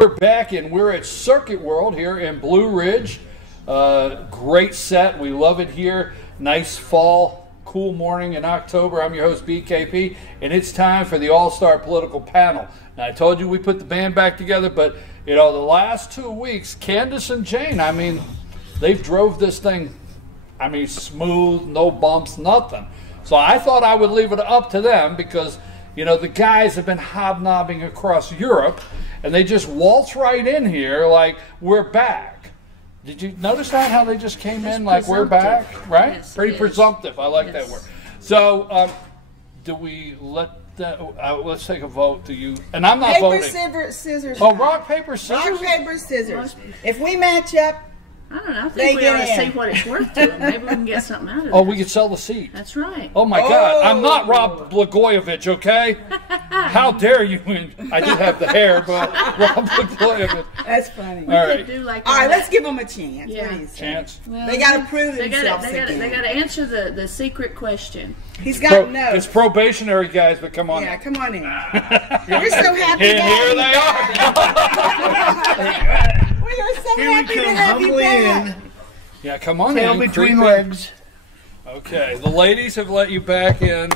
We're back and we're at Circuit World here in Blue Ridge. Great set. We love it here. Nice fall, cool morning in October. I'm your host, BKP, and it's time for the All-Star Political Panel. Now, I told you we put the band back together, but, you know, the last 2 weeks, Candace and Jane, I mean, they've drove this thing, I mean, smooth, no bumps, nothing. So I thought I would leave it up to them because, you know, the guys have been hobnobbing across Europe, and they just waltz right in here like we're back. Did you notice that, how they just came in like we're back, right? Yes, pretty presumptive. I like that word. So do we let that, let's take a vote. Do you, and I'm not voting. Paper, scissors. Oh, rock, paper, scissors? Rock, paper, scissors. If we match up, I don't know. I think we ought to see what it's worth to them. Maybe we can get something out of it. Oh, we could sell the seat. That's right. Oh, my God. I'm not Rob Blagojevich, okay? How dare you? I do have the hair, but Rob Blagojevich. That's funny. All right. All right, let's give them a chance. Yeah. Chance? Well, they got to prove themselves again. They got to answer the secret question. He's got no. It's probationary, guys, but come on. Yeah, come on in. We're so happy And here they are. We are so happy to have you back. Yeah, come on Tail in. between legs. Okay, the ladies have let you back in,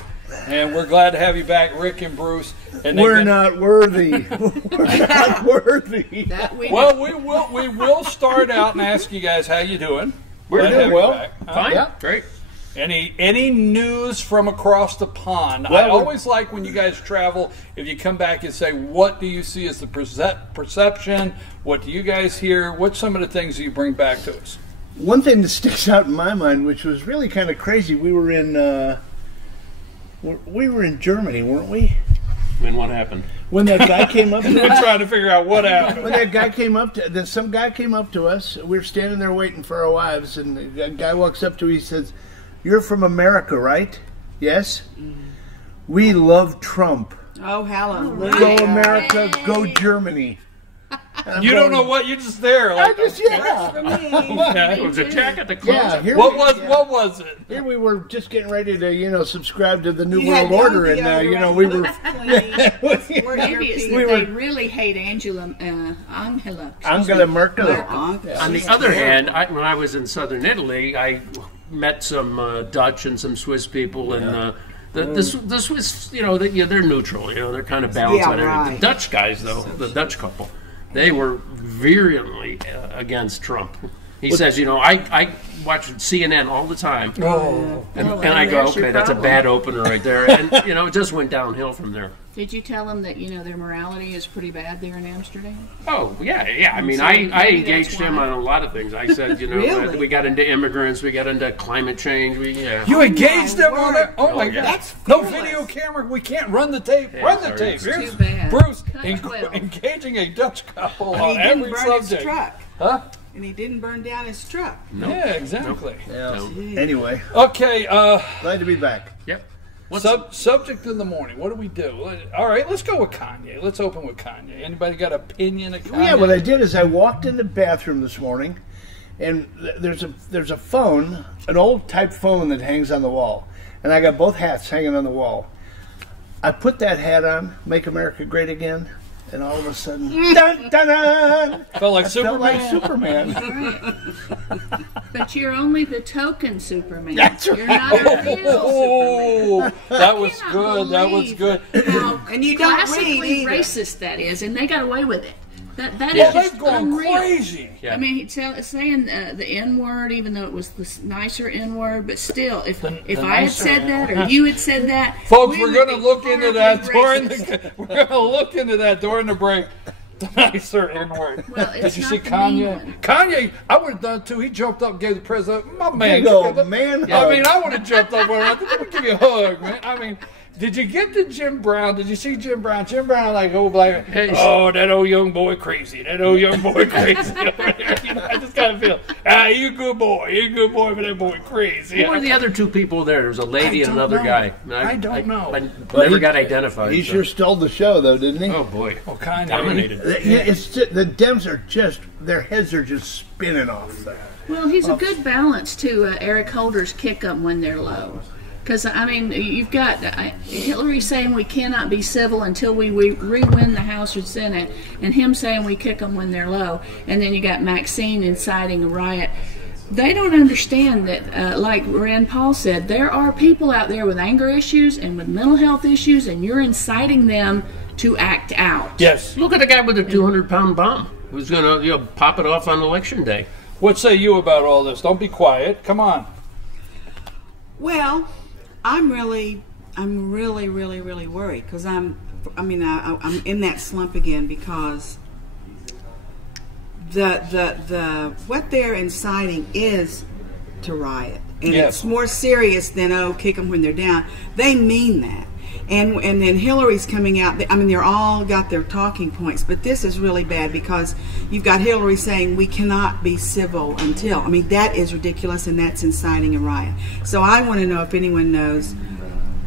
and we're glad to have you back, Rick and Bruce. And we're not worthy. We're not worthy. Well, we will start out and ask you guys how you doing. We're doing well. Fine, yeah, great. Any news from across the pond? Well, I always like when you guys travel, if you come back and say, what do you see as the perception? What do you guys hear? What's some of the things that you bring back to us? One thing that sticks out in my mind, which was really kind of crazy, we were in Germany, weren't we? And what happened? When that guy came up to We're us. trying to figure out what happened. When that guy came up to, then some guy came up to us. We were standing there waiting for our wives, and the guy walks up to me. He says, "You're from America, right?" "Yes." "We love Trump." Oh, hallelujah. Go America, go Germany. You don't know what, you're just there. Like, I just, yeah. For me. okay. It was a check at the close. Yeah, What was it? Here we were just getting ready to, you know, subscribe to the New You had World no Order, and deodorant. you know, we were. Maybe it's that they really hate Angela Merkel. On the other hand, when I was in southern Italy, I met some Dutch and some Swiss people, and the Swiss, you know, they're neutral. You know, they're kind of balanced on everything. Right. The Dutch guys, though, the Dutch couple, they were virulently against Trump. He says, you know, I watch CNN all the time, and I go, okay, that's a bad opener right there, and you know, it just went downhill from there. Did you tell them that, you know, their morality is pretty bad there in Amsterdam? Oh, yeah. I mean, So I maybe engaged him on a lot of things. I said, you know, Really? we got into immigrants, we got into climate change. You engaged them on it? Oh, my yeah. God. That's No fearless. video camera. We can't run the tape. Yeah, Run the sorry. tape. It's Here's too bad. Bruce Cut 12. engaging a Dutch couple And on he didn't every burn subject. his truck. Huh? And he didn't burn down his truck. No. Yeah, exactly. Yeah. Anyway, Okay, glad to be back. Yep. subject in the morning. What do we do? All right, let's go with Kanye. Let's open with Kanye. Anybody got an opinion of Kanye? Yeah, what I did is I walked in the bathroom this morning, and there's a phone, an old type phone that hangs on the wall, and I got both hats hanging on the wall. I put that hat on, Make America Great Again, and all of a sudden, dun, dun, dun, Felt like I Superman. felt like Superman. But you're only the token Superman. That's You're not a real Superman. Oh, that was cannot good. That was believe good. How And you don't read classically either. racist that is, and they got away with it. That Well, is they've just gone unreal. crazy. Yeah. I mean, he's saying the N word, even though it was the nicer N word, but still, if I had nicer said that or you had said that, Folks, we we're would going to be look into horribly that during racist. we're going to look into that during the break. The nicer N-word. Well, Did it's you not see the mean Kanye? one. Kanye, I would have done too. He jumped up and gave the president, my man. Big old give me the- man I hug. mean, I would have jumped up and let me give you a hug, man. I mean, did you get to Jim Brown? Did you see Jim Brown? Jim Brown, like, oh, like, oh, that old young boy crazy. That old young boy crazy. You know, I just kind of feel, you a good boy. You a good boy, but that boy crazy. Who were the other two people there? There was a lady I and don't another know. guy. I don't know. I Well, never he- got identified. He so- sure stole the show, though, didn't he? Oh, boy. Oh, Kanye. Dominated. Yeah, it's just, the Dems are just, their heads are just spinning off there. Well, he's a good balance to Eric Holder's kick 'em when they're low. Because, I mean, you've got Hillary saying we cannot be civil until we re-win the House or Senate, and him saying we kick them when they're low. And then you got Maxine inciting a riot. They don't understand that, like Rand Paul said, there are people out there with anger issues and with mental health issues, and you're inciting them to act out. Yes. Look at the guy with the 200-pound bomb who's going to pop it off on Election Day. What say you about all this? Don't be quiet. Come on. Well, I'm really worried because I'm in that slump again because the what they're inciting is to riot, and Yes. it's more serious than kick them when they're down. They mean that. And then Hillary's coming out. I mean, they're all got their talking points, but this is really bad because you've got Hillary saying we cannot be civil until. I mean, that is ridiculous, and that's inciting a riot. So I want to know if anyone knows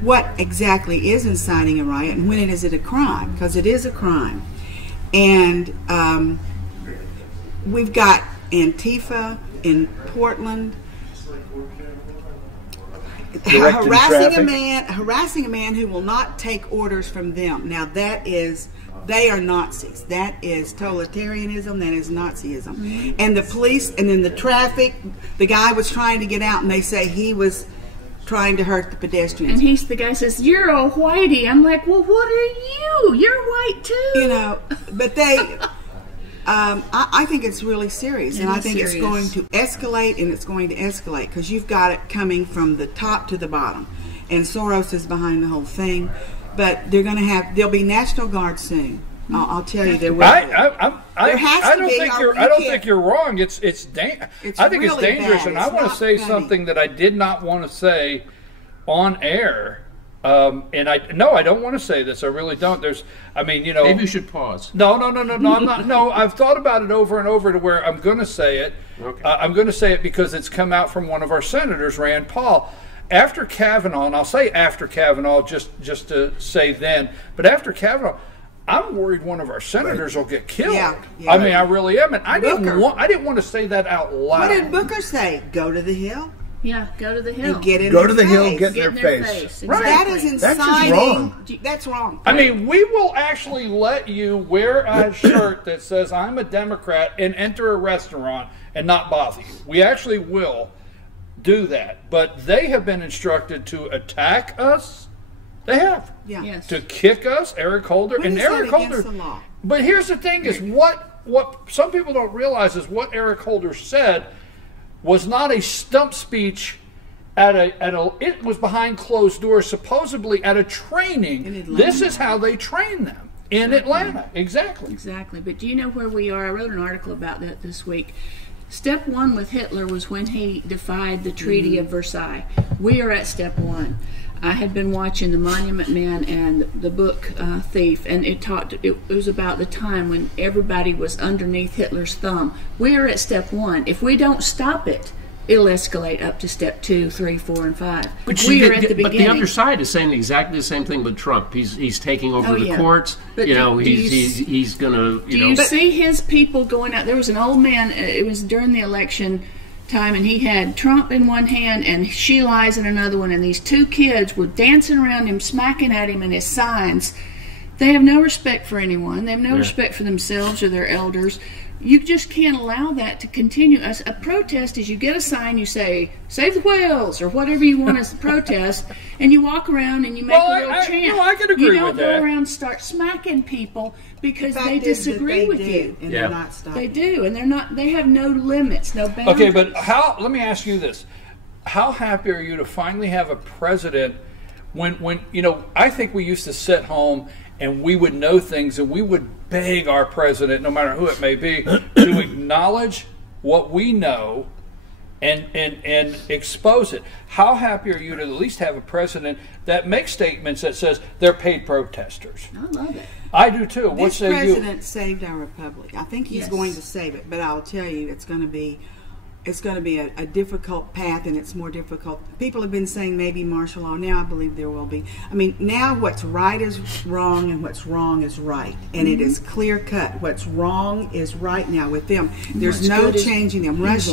what exactly is inciting a riot and when is it a crime, because it is a crime. And we've got Antifa in Portland. Harassing a man who will not take orders from them. Now they are Nazis. That is totalitarianism. That is Nazism. Mm-hmm. And the police, and then the traffic. The guy was trying to get out, and they say he was trying to hurt the pedestrians. And the guy says, "You're a whitey." I'm like, "Well, what are you? You're white too." You know, but they. I think it's really serious, and I think it's going to escalate, and it's going to escalate because you've got it coming from the top to the bottom, and Soros is behind the whole thing. But there'll be National Guard soon. I'll tell you, there will. I don't think you're wrong. I think it's really dangerous, bad. and I want to say something that I did not want to say on air. And I don't want to say this. I really don't. Maybe you should pause. No. I'm not. No, I've thought about it over and over to where I'm going to say it. Okay. I'm going to say it because it's come out from one of our senators, Rand Paul. After Kavanaugh, and I'll say after Kavanaugh just to say then, but after Kavanaugh, I'm worried one of our senators will get killed. Yeah. I mean, I really am, and I didn't want to say that out loud. What did Booker say? Go to the Hill. Yeah, go to the Hill. And get in Go to the face. Hill, get in their face. Right. That is inciting. That's just wrong. That's wrong. I mean, we will actually let you wear a shirt that says I'm a Democrat and enter a restaurant and not bother you. We actually will do that. But they have been instructed to attack us. They have. Yeah. Yes. To kick us, Eric Holder. When And is Eric that Holder. against the law? But here's the thing is what some people don't realize is what Eric Holder said was not a stump speech it was behind closed doors, supposedly at a training. This is how they train them in Atlanta. Exactly. But do you know where we are? I wrote an article about that this week. Step one with Hitler was when he defied the Treaty of Versailles. We are at step one. I had been watching The Monument Man and the book Thief, and it was about the time when everybody was underneath Hitler's thumb. We are at step one. If we don't stop it, it'll escalate up to step 2, 3, 4, and 5. But we are at the beginning. But the other side is saying exactly the same thing with Trump. He's taking over the courts. But he's going to. Do you see his people going out? There was an old man. It was during the election time, and he had Trump in one hand and She Lies in another one, and these two kids were dancing around him, smacking at him and his signs. They have no respect for anyone. They have no respect for themselves or their elders. You just can't allow that to continue. A protest is you get a sign, you say, "Save the whales," or whatever you want to protest, and you walk around and you make a little chant. No, I can agree with that. You don't go around and start smacking people because they disagree with you. And they're not stopping. They do, and they're not. They have no limits, no boundaries. Okay, but let me ask you this. How happy are you to finally have a president when I think we used to sit home and we would know things and we would beg our president, no matter who it may be, to acknowledge what we know and expose it. How happy are you to at least have a president that makes statements that says they're paid protesters? I love it. I do too. What say you? This president saved our republic. I think he's going to save it, but I'll tell you, it's going to be it's going to be a difficult path, and it's more difficult. People have been saying maybe martial law. Now I believe there will be. I mean, now what's right is wrong, and what's wrong is right, and it is clear cut. What's wrong is right now with them. There's no changing them. Rush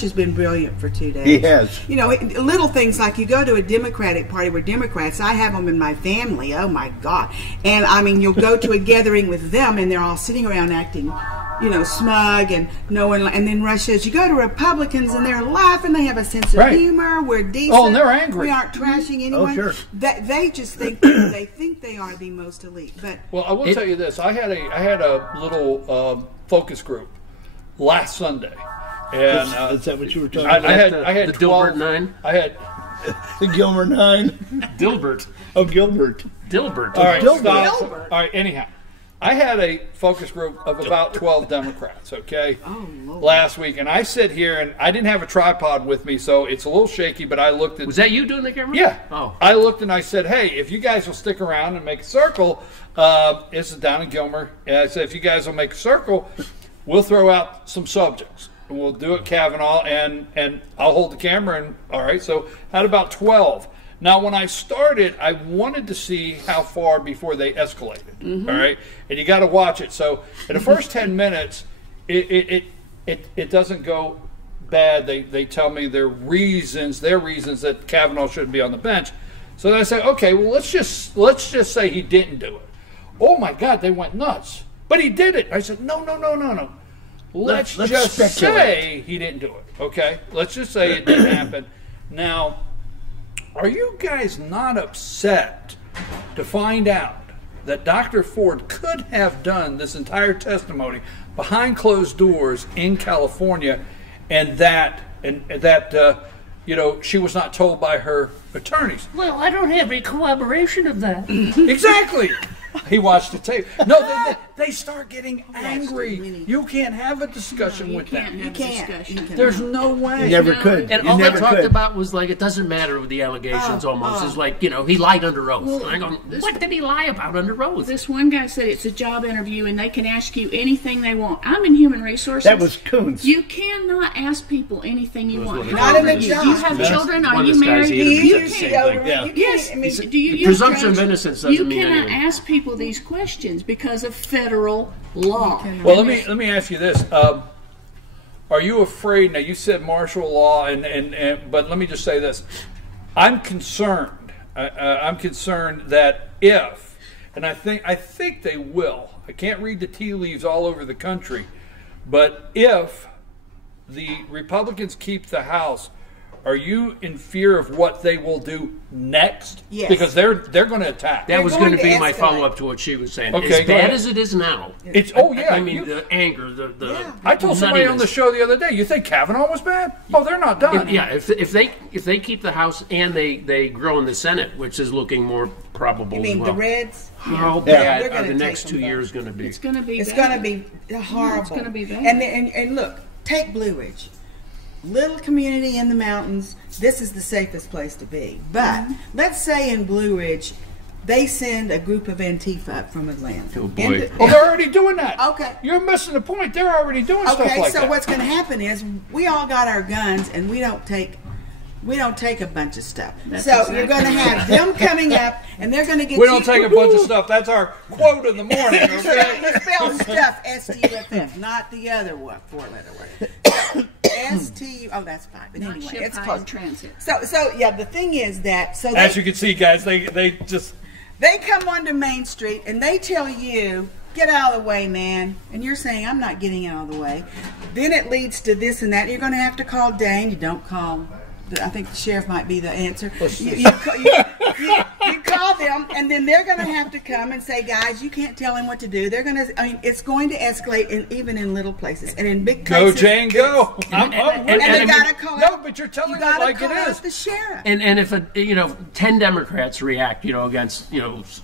has been brilliant for 2 days. He has. You know, little things like you go to a Democratic Party where Democrats, I have them in my family. Oh my God! And I mean, you'll go to a gathering with them, and they're all sitting around acting, you know, smug and no one. And then Rush says, you go to Republicans and they're laughing. They have a sense of humor. We're decent. Oh, and they're angry. We aren't trashing anyone. Oh, sure. They just think they are the most elite. But well, I will tell you this: I had a little focus group last Sunday, and is that what you were talking about? I had the 12, Dilbert 9. I had the Gilmer 9. Dilbert. Oh, Gilbert. Dilbert. all right. Dilbert. Stop. Dilbert. All right. Anyhow, I had a focus group of about 12 Democrats. Okay. oh Lord. Last week, and I sit here, and I didn't have a tripod with me, so it's a little shaky. But I looked at. Was that you doing the camera? Yeah. Oh. I looked and I said, hey, if you guys will stick around and make a circle, this is down in Gilmer. And I said, if you guys will make a circle, we'll throw out some subjects. And we'll do it Kavanaugh, and I'll hold the camera. And all right, so had about 12. Now, when I started, I wanted to see how far before they escalated. All right, and you got to watch it. So in the first 10 minutes, it doesn't go bad. They tell me their reasons that Kavanaugh shouldn't be on the bench. So then I say, okay, well let's just say he didn't do it. Oh my God, they went nuts. But he did it. I said, no. Let's just say he didn't do it. Okay, let's just say it didn't happen. Now, are you guys not upset to find out that Dr. Ford could have done this entire testimony behind closed doors in California, and that you know, she was not told by her attorneys? Well, I don't have any corroboration of that. Exactly. He watched the tape. No, they start getting angry. You can't have a discussion with them. You can't. There's no way. You never could. And you all they never talked could. about was like, it doesn't matter with the allegations almost. It's like, you know, he lied under oath. Well, and I go, what did he lie about under oath? This one guy said it's a job interview and they can ask you anything they want. I'm in human resources. That was Coons. You cannot ask people anything you want. Not in the You job. have children? Are One you of those guys, married? he You interviewed the can't. same thing. Yes. I mean, Do you use presumption of judge? innocence doesn't You mean cannot anything. ask people these questions because of federal law. Well, let me ask you this: are you afraid? Now, you said martial law, but let me just say this: I'm concerned. I'm concerned that if, and I think they will. I can't read the tea leaves all over the country, but if the Republicans keep the House, are you in fear of what they will do next? Yes. Because they're going to attack. That was going going to to be my escalate. follow-up to what she was saying. Okay, As go bad ahead. as it is now, It's I mean, the anger, the I told somebody on the nuttiness. show the other day, you think Kavanaugh was bad? Oh, they're not done. If they keep the House and they grow in the Senate, which is looking more probable You mean as well. the Reds? How They're bad gonna are the take next them 2 back. years going to be? It's going to be It's bad. going to be horrible. it's gonna be bad. And look, take Blue Ridge. Little community in the mountains. This is the safest place to be. But let's say in Blue Ridge, they send a group of Antifa up from Atlanta. Oh, boy. Oh, they're already doing that. Okay. You're missing the point. They're already doing stuff Okay, like so that. what's going to happen is we all got our guns and we don't take a bunch of stuff. That's so exactly you're going to have them coming up and they're going to get We don't take a bunch of stuff. That's our quote of the morning. You Okay? spell stuff S-T-U-F-F, not the other one, four-letter word. S-T-U, oh, that's fine. But Not anyway, ship, it's high, close. and transit. So yeah, the thing is that, so As they, you can see, guys, they just they come onto Main Street and they tell you, get out of the way, man. And you're saying, I'm not getting out of the way. Then it leads to this and that. You're going to have to call Dane. You don't call. I think the sheriff might be the answer. You call them, and then they're going to have to come and say, guys, you can't tell him what to do. They're going to. I mean, it's going to escalate, even in little places and in big places. go, Jane, go. I'm And with they you. got to call. No, but you're telling you it got to like call it out is. the sheriff. And if 10 Democrats react, against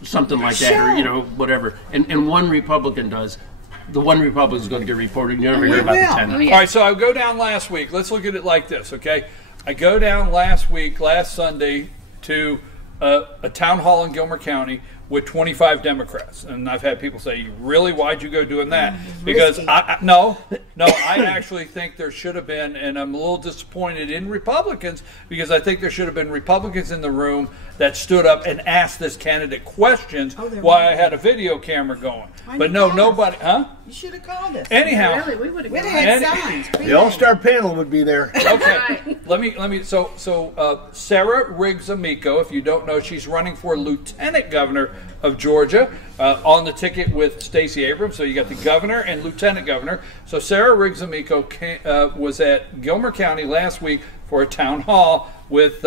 something like that, Sure. or whatever, and one Republican does, the one Republican is going to get reported. You never hear about will. the 10. Oh, yeah. All right, so I go down last week. Let's look at it like this, okay? I go down last Sunday, to a town hall in Gilmer County with 25 Democrats. And I've had people say, really, why'd you go doing that? Because I actually think there should have been, and I'm a little disappointed in Republicans, because I think there should have been Republicans in the room that stood up and asked this candidate questions while I had a video camera going. But no, nobody, You should have called us. Anyhow, Really, we would have We'd gone. have had signs. The all-star panel would be there. Okay, let me. So Sarah Riggs Amico, if you don't know, she's running for lieutenant governor of Georgia on the ticket with Stacey Abrams. So you got the governor and lieutenant governor. So Sarah Riggs Amico was at Gilmer County last week for a town hall with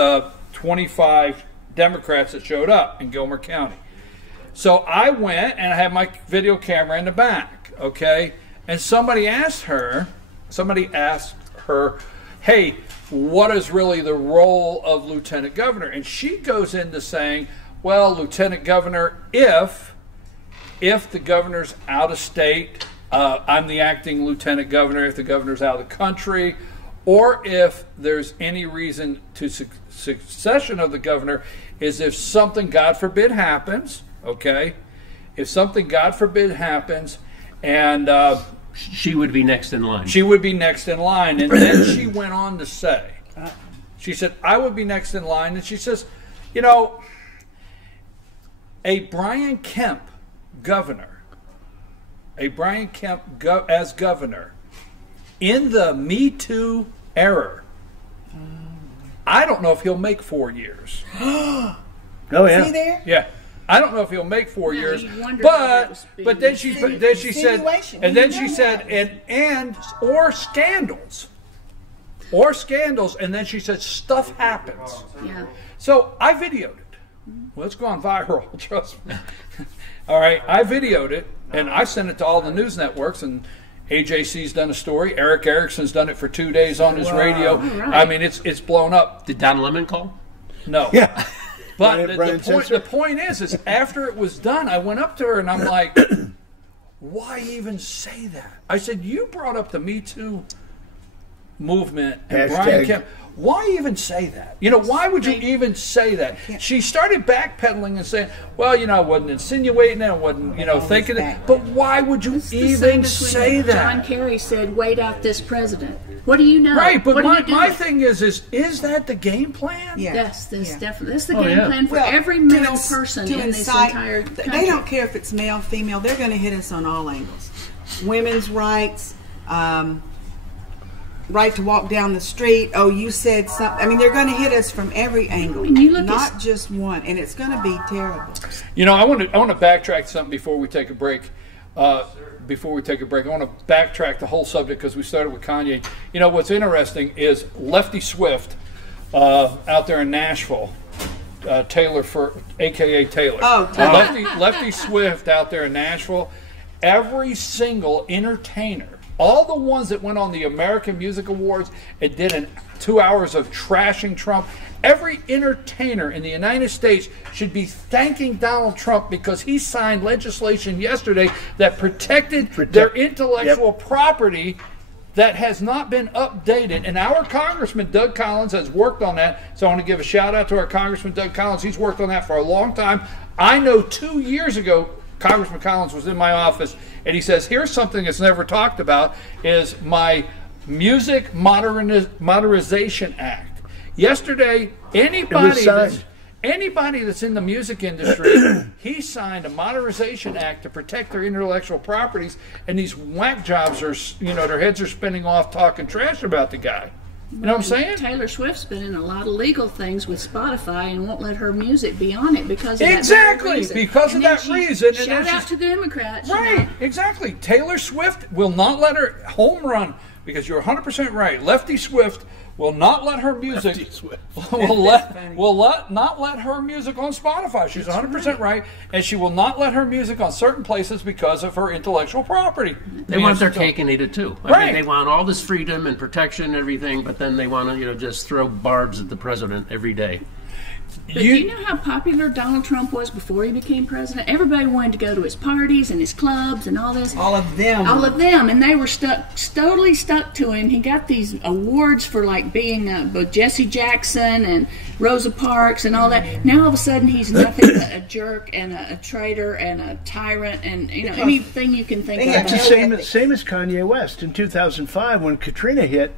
25 Democrats that showed up in Gilmer County. So I went and I had my video camera in the back, okay? And somebody asked her, hey, what is really the role of lieutenant governor? And she goes into saying, well, lieutenant governor, if the governor's out of state, I'm the acting lieutenant governor. If the governor's out of the country, or if there's any reason to succession of the governor, is if something, God forbid, happens, okay? If something, God forbid, happens, and she would be next in line. She would be next in line. And then she went on to say, she said, I would be next in line. And she says, you know, a Brian Kemp governor, as governor, in the Me Too era, I don't know if he'll make 4 years. Oh, yeah. See there? Yeah. I don't know if he'll make 4 years, you wondered how that was being but then she said, insinuation. and then You she know said, that. or scandals, and then she said, stuff happens. Yeah. So I videoed it. Well, it's gone viral, trust me. All right, I videoed it, and I sent it to all the news networks, and AJC's done a story. Eric Erickson's done it for 2 days on his radio. Right. I mean, it's blown up. Did Don Lemon call? No. Yeah. But Brian the point is after it was done, I went up to her and I'm like, why even say that? I said, you brought up the Me Too movement and Brian Kemp. Why even say that? You know, why would you even say that? She started backpedaling and saying, well, you know, I wasn't insinuating it, I wasn't, you know, thinking it. But why would you even say that? John Kerry said, wait out this president. What do you know? Right, but what my thing is that the game plan? Yeah. Yes, definitely. This is the Oh, game yeah. plan for Well, every to male ins- person to in this incite- entire country. They don't care if it's male, female. They're going to hit us on all angles. Women's rights, right to walk down the street. Oh, you said something. I mean, they're going to hit us from every angle, And you look not just one. And it's going to be terrible. You know, I want to backtrack something before we take a break. I want to backtrack the whole subject because we started with Kanye. You know, what's interesting is Lefty Swift out there in Nashville, Taylor, a.k.a. Taylor. Oh, Taylor. Lefty Swift out there in Nashville. Every single entertainer, all the ones that went on the American Music Awards and did 2 hours of trashing Trump, every entertainer in the United States should be thanking Donald Trump because he signed legislation yesterday that protected their intellectual property that has not been updated. And our Congressman Doug Collins has worked on that. So I want to give a shout out to our Congressman Doug Collins. He's worked on that for a long time. I know 2 years ago, Congressman Collins was in my office and he says, here's something that's never talked about, is my Music Modernization Act. Yesterday, anybody that's in the music industry, he signed a modernization act to protect their intellectual properties, and these whack jobs are, you know, their heads are spinning off talking trash about the guy. You know what I'm saying? Taylor Swift's been in a lot of legal things with Spotify and won't let her music be on it because of that Exactly, very reason. because And of then that she- reason. And Shout then out she's- to the Democrats. you Right, know. exactly. Taylor Swift will not let her home run, because you're 100% right. Lefty Swift will not let her music not let her music on Spotify. She's 100% right, and she will not let her music on certain places because of her intellectual property. They want their cake and eat it too. I Right. mean, they want all this freedom and protection and everything, but then they want to, you know, just throw barbs at the president every day. But do you know how popular Donald Trump was before he became president? Everybody wanted to go to his parties and his clubs and all this. All of them. All of them. And they were totally stuck to him. He got these awards for like being both Jesse Jackson and Rosa Parks and all that. Now all of a sudden he's nothing but a jerk and a traitor and a tyrant and anything you can think of. It's the same as Kanye West. In 2005 when Katrina hit,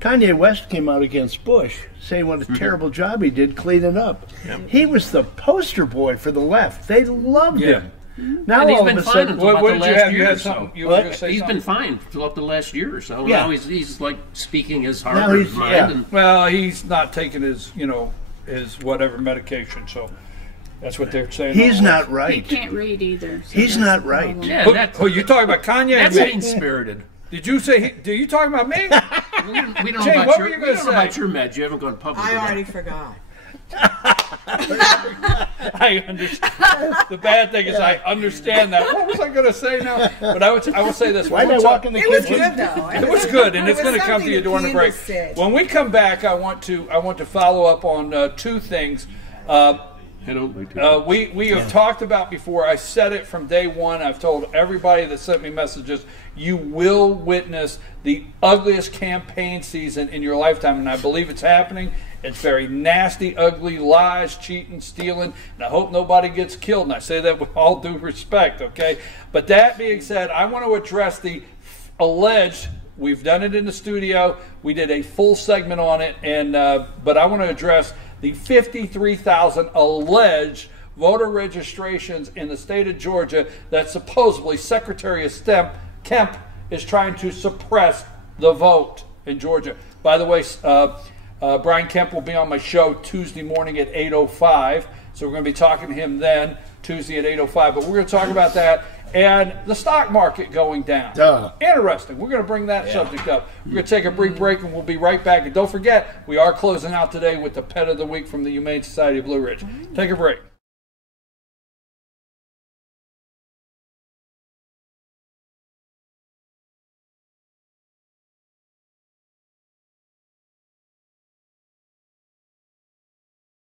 Kanye West came out against Bush, saying what a terrible job he did cleaning up. Yep. He was the poster boy for the left. They loved him. Now and he's all been of a fine sudden, until about the last year or so. He's been fine throughout the last year or so. Yeah. Now he's like speaking his heart or his mind. Yeah. And, well, he's not taking his his whatever medication, so that's what they're saying. He's not right. He can't read either. So He's not right. yeah, you talking about Kanye? that's mean-spirited. Did you say? Do you talking about me? We don't Jane, know what about were your, you gonna we don't say? know about your meds. You haven't gone public. I with already that. forgot. I understand. The bad thing is I understand that. What was I going to say now? But I will say this. Why did I walk in the It was kitchen? good though. It was good, and it's It was going to come to you something during the break. Candace said. When we come back, I want to follow up on two things. We have talked about before. I said it from day one. I've told everybody that sent me messages, you will witness the ugliest campaign season in your lifetime, and I believe it's happening. It's very nasty, ugly, lies, cheating, stealing, and I hope nobody gets killed, and I say that with all due respect, okay? But that being said, I want to address the alleged, we've done it in the studio, we did a full segment on it, and but I want to address the 53,000 alleged voter registrations in the state of Georgia that supposedly Secretary of Kemp is trying to suppress the vote in Georgia. By the way, Brian Kemp will be on my show Tuesday morning at 8:05, so we're going to be talking to him then, Tuesday at 8:05. But we're going to talk about that and the stock market going down. Interesting. We're going to bring that subject up. We're going to take a brief break, and we'll be right back. And don't forget, we are closing out today with the Pet of the Week from the Humane Society of Blue Ridge. Take a break.